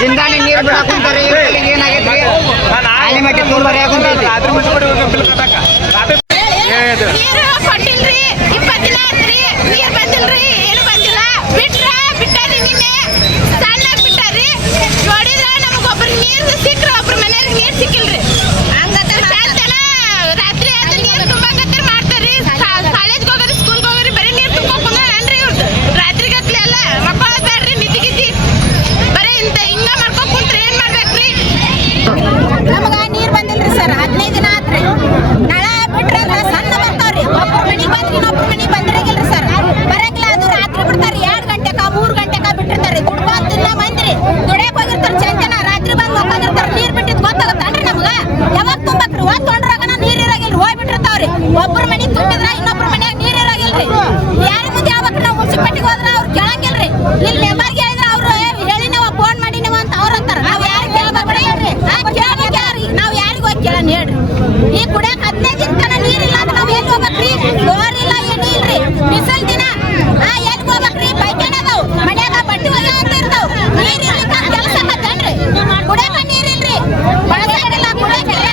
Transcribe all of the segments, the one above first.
ಜಿಂದಾಣಿ ನೀರು ಬಿಡಾಕ್ ಕುಂತಾರಿ ಏನಾಗೈತ್ರಿ ಆಲಿ ಮಟ್ಟಿ ತುಂಬರಿ ಆಗುಂತೈತಿ ನೀರು ಕೊಟ್ಟಿಲ್ರಿ 20 ದಿನ ಆತ್ರಿ ನೀರ್ ಬಂದಿಲ್ರಿ ಏನು ಬಂದಿಲ್ಲ ಬಿಟ್ಟಾರಿ ನಿನ್ನೆ ಸಣ್ಣ ಬಿಟ್ಟಾರಿ ನೋಡಿದ್ರ ನಮಗೊಬ್ರು ನೀರು ಸಿಕ್ಕ್ರ ಒಬ್ರು ಮನೆಯವ್ರಿಗೆ ನೀರ್ ಸಿಕ್ಕಿಲ್ರಿ ರಾತ್ರಿ ಆದ ನೀರು ತುಂಬಾಕತ್ತರ ಮಾಡ್ತಾರಿ ಕಾಲೇಜ್ಗೆ ಹೋಗೋರಿ ಸ್ಕೂಲ್ಗೆ ಹೋಗೋರಿ ಬರೀ ನೀರು ತುಂಬೋಕೊಂಡ ಅನ್ರಿ ಇವ್ರದ್ದು ರಾತ್ರಿ ಗಟ್ಲೆ ಎಲ್ಲ ಮಕ್ಕಳು ಬೇಡ್ರಿ ನಿದ್ದಿಗಿದ್ದಿ ಬರೀ ಇಂತ ಹಿಂಗ ಮಾಡ್ಕೊಂಡ್ ಕುಂತ್ರಿ ಏನ್ ಮಾಡ್ಬೇಕ್ರಿ ನಮಗ ನೀರ್ ಬಂದಿಲ್ರಿ ಸರ್ 15 ದಿನ ಆತ್ರಿ ನಳ ಬಿಟ್ರ ಸಣ್ಣ ಬರ್ತಾವ್ರಿ ಒಬ್ಬರ ಮನಿಗೆ ಬಂದ್ರಿ ಇನ್ನೊಬ್ರ ಮನಿಗೆ ಬಂದ್ರಾಗಿಲ್ರಿ ಸರ್ ಬರಂಗಿಲ್ಲ ಅದು ರಾತ್ರಿ ಬಿಡ್ತಾರಿ 2 ಗಂಟೆಕ 3 ಗಂಟೆಕ ಬಿಟ್ಟಿರ್ತಾರಿ ದುಡ್ಬಾರ್ದಿಲ್ಲ ಮಂದ್ರಿ ದುಡಿಯಕ್ ಹೋಗಿರ್ತಾರ ಚಂದನ ರಾತ್ರಿ ಬಂದ್ ಮಕ್ಕೊಂಡಿರ್ತಾರ ನೀರ್ ಬಿಟ್ಟಿದ್ ಗೊತ್ತಾಗತ್ತನ್ರಿ ನಮಗ ಯಾವಾಗ ತುಂಬಕ್ರಿ ಒಂದ್ ತೊಂಡ್ರಾಗನ ನೀರ್ ಇರಾಗಿಲ್ರಿ ಹೋಗಿ ಬಿಟ್ಟಿರ್ತಾವ್ರಿ ಒಬ್ಬರ ಮನಿಗೆ ತುಂಬಿದ್ರ ಇನ್ನೊಬ್ರ ಮನ್ಯಾಗ ನೀರ್ ಇರಾಗಿಲ್ರಿ ಯಾರ ಮುಂದೆ ಯಾವಾಗ ನಾವು ಮುನ್ಸಿಪಾಲಿಟಿಗೆ ಹೋದ್ರ ಅವ್ರು ಕೇಳಂಗಿಲ್ರಿ ಇಲ್ಲಿ ಮೆಂಬರ್ಗೆ ಹೇಳಿದ್ರ ಅವ್ರು ಹೇಳಿ ನಾವು ಫೋನ್ ಮಾಡಿ ನೀವು ಅಂತ ಅವ್ರ ಅಂತಾರ ನಾವ್ ಯಾರು ಕೇಳಬೇಕ್ರಿ ಹೇಳ್ರಿ ನಾವ್ ಯಾರಿಗ ಹೋಗಿ ಕೇಳನ್ ಹೇಳ್ರಿ ಈ ಕುಡಿಯಕ್ 15 ದಿನ ತನ ನೀರಿಲ್ಲ ಅಂದ್ರೆ ನಾವ್ ಎಲ್ಲಿ ಹೋಗ್ಬೇಕ್ರಿ ಬೋರ್ ಇಲ್ಲ ಏನು ಇಲ್ರಿ ಬಿಸಿಲ್ ದಿನ ಎಲ್ಲಿ ಹೋಗ್ಬೇಕ್ರಿ ಪೈಖಾನೆ ಅದಾವ್ ಮನ್ಯಾಗ ಬಟ್ಟೆ ಒಗ್ಯಾವಂತ ಇರ್ತಾವ್ ನೀರ್ ಇರ್ಲಿಕ್ಕ ಕೆಲಸ ಆಗತ್ತೇನ್ರಿ ಕುಡಿಯಕ ನೀರ್ ಇಲ್ರಿ ಬಳಸಂಗಿಲ್ಲ ಕುಡಿಯಕ್ಕಿಲ್ಲ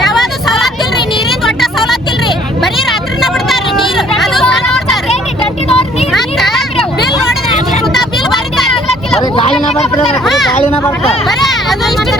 ಯಾವ್ದು ಸವಲತ್ತು ಇಲ್ರಿ ನೀರಿನ ಒಟ್ಟ ಸವಲತ್ತು ಇಲ್ರಿ ಬರೀ ರಾತ್ರಿನ ಬಿಡ್ತಾರ್ರಿ ನೀರು ಅದು ಬಿಲ್ ನೋಡಿದ್ರೆ ಬಿಲ್ ಬರೀ ಗಾಳಿನ ಬರ್ತಾರೆ ಬರೀ ಅದು ಇಷ್ಟು